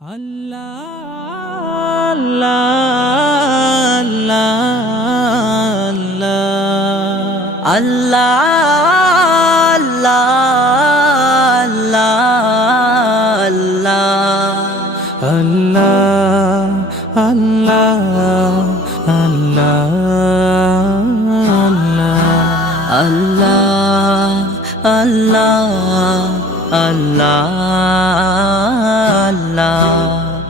আল্লাহ আল্লাহ আল্লাহ আল্লাহ আল্লাহ আল্লাহ আল্লাহ আল্লাহ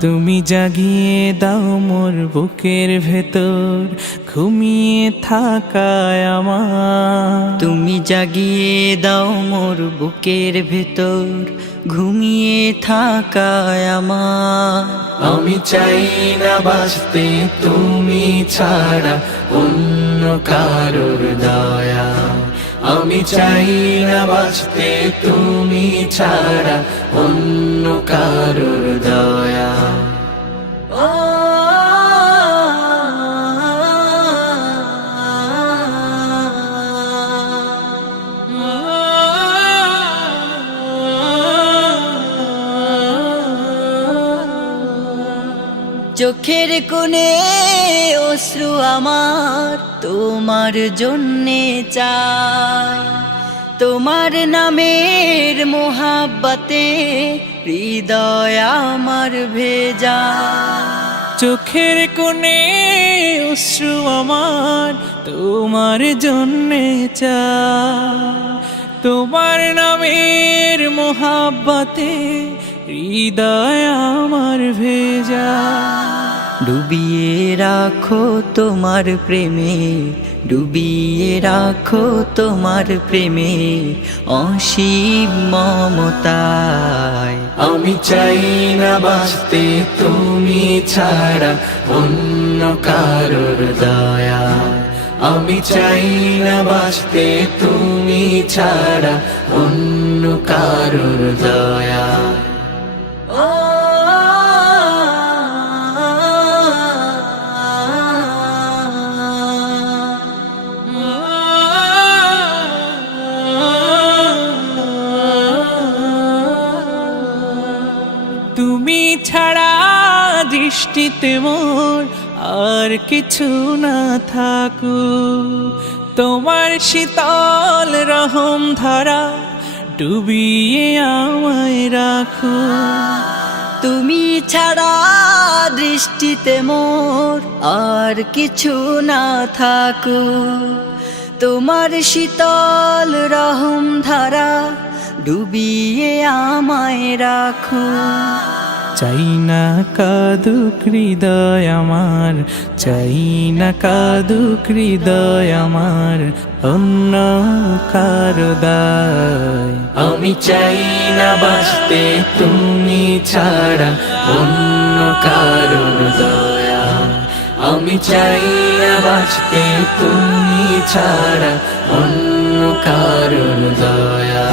তুমি জাগিয়ে দাও মোর বুকের ভেতর ঘুমিয়ে থাকায় আমার। তুমি জাগিয়ে দাও মোর বুকের ভেতর ঘুমিয়ে থাকায় আমার। আমি চাই না বাঁচতে তুমি ছাড়া অন্য কারোর দয়া। আমি চাই না বাঁচতে তুমি ছাড়া অন্য কারোর দয়া। চোখের কোণে অশ্রু আমার তোমার জন্যে চাই, তোমার নামের মোহাব্বতে হৃদয় আমার ভেজা। চোখের কোণে অশ্রু আমার তোমার জন্যে চাই, তোমার নামের মোহাব্বতে হৃদয় আমার ভেজা। ডুবিয়ে রাখো তোমার প্রেমে, ডুবিয়ে রাখো তোমার প্রেমে অসীম মমতায়। আমি চাই না বাঁচতে তুমি ছাড়া অন্য কারোর দয়া। আমি চাই না বাঁচতে তুমি ছাড়া অন্য কারোর দয়া। তুমি ছাড়া দৃষ্টিতে মোর আর কিছু না থাকুক, তোমার শীতল রহম ধারা ডুবিয়ে আমায় রাখো। তুমি ছাড়া দৃষ্টিতে মোর আর কিছু না থাকুক, তোমার শীতল রহম ধারা ডুবিয়ে আমায় রাখো। চাই না কাঁদুক হৃদয় আমার, চাই না কাঁদুক হৃদয় আমার অন্য কারো দায়। আমি চাই না বাঁচতে তুমি ছাড়া অন্য কারোর দয়া। আমি চাই না বাঁচতে তুমি ছাড়া অন্য কারোর দয়া।